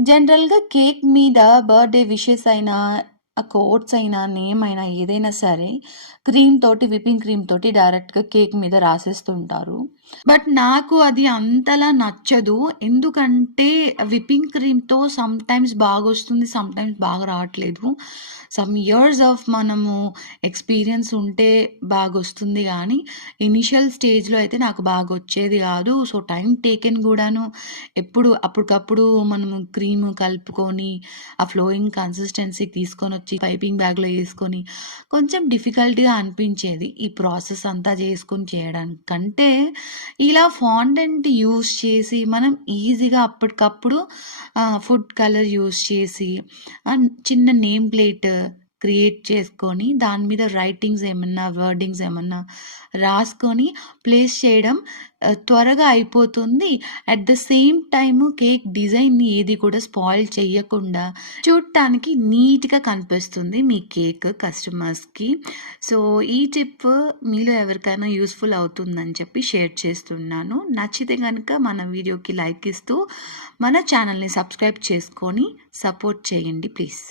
జనరల్‌గా కేక్ మీద birthday wishes అయినా, కోట్స్ అయినా, నేమ్ అయినా ఏదైనా సరే క్రీమ్ తోటి విప్పింగ్ క్రీమ్ తోటి డైరెక్ట్‌గా కేక్ మీద రాసేస్తుంటారు. బట్ నాకు అది అంతలా నచ్చదు. ఎందుకంటే విప్పింగ్ క్రీమ్‌తో సమ్‌టైమ్స్ బాగొస్తుంది. సమ్‌టైమ్స్ బాగా రావట్లేదు. సమ్ ఇయర్స్ ఆఫ్ మనము ఎక్స్‌పీరియన్స్ ఉంటే బాగొస్తుంది గానీ, ఇనిషియల్ స్టేజ్‌లో అయితే నాకు బాగొచ్చేది గాదు. సో, టైమ్ టేకెన్ గూడాను. ఎప్పుడు అప్పటికప్పుడు మనము క్రీమ్ కలుపుకొని, ఆ ఫ్లోయింగ్ కన్సిస్టెన్సీ తీసుకొనొచ్చి పైపింగ్ బ్యాగ్‌లో యేసుకొని, కొంచెం డిఫికల్ట్‌గా అనిపించేది. ఈ ప్రాసెస్ అంతా చేసుకొని చేయడానికి కంటే, ఇలా ఫాండెంట్ యూజ్ చేసి మనం ఈజీగా అప్పటికప్పుడు ఫుడ్ కలర్ యూజ్ చేసి చిన్న నేమ్ ప్లేట్ క్రియేట్ చేసుకొని దాని మీద రైటింగ్స్ ఏమన్నా వర్డింగ్స్ ఏమన్నా రాసుకొని ప్లేస్ చేయడం త్వరగా అయిపోతుంది. At the same time cake డిజైన్‌ని ఏది కూడా స్పాయిల్ చెయ్యకుండా చూడటానికి నీట్‌గా కనిపిస్తుంది మీ కేక్ కస్టమర్స్‌కి. సో, ఈ టిప్ మీలో ఎవరికైనా యూజ్‌ఫుల్ అవుతుందని చెప్పి షేర్ చేస్తున్నాను. నచ్చితే గనుక మన వీడియోకి లైక్ ఇస్తూ మన ఛానల్‌ని సబ్స్క్రైబ్ చేసుకొని సపోర్ట్ చేయండి ప్లీజ్.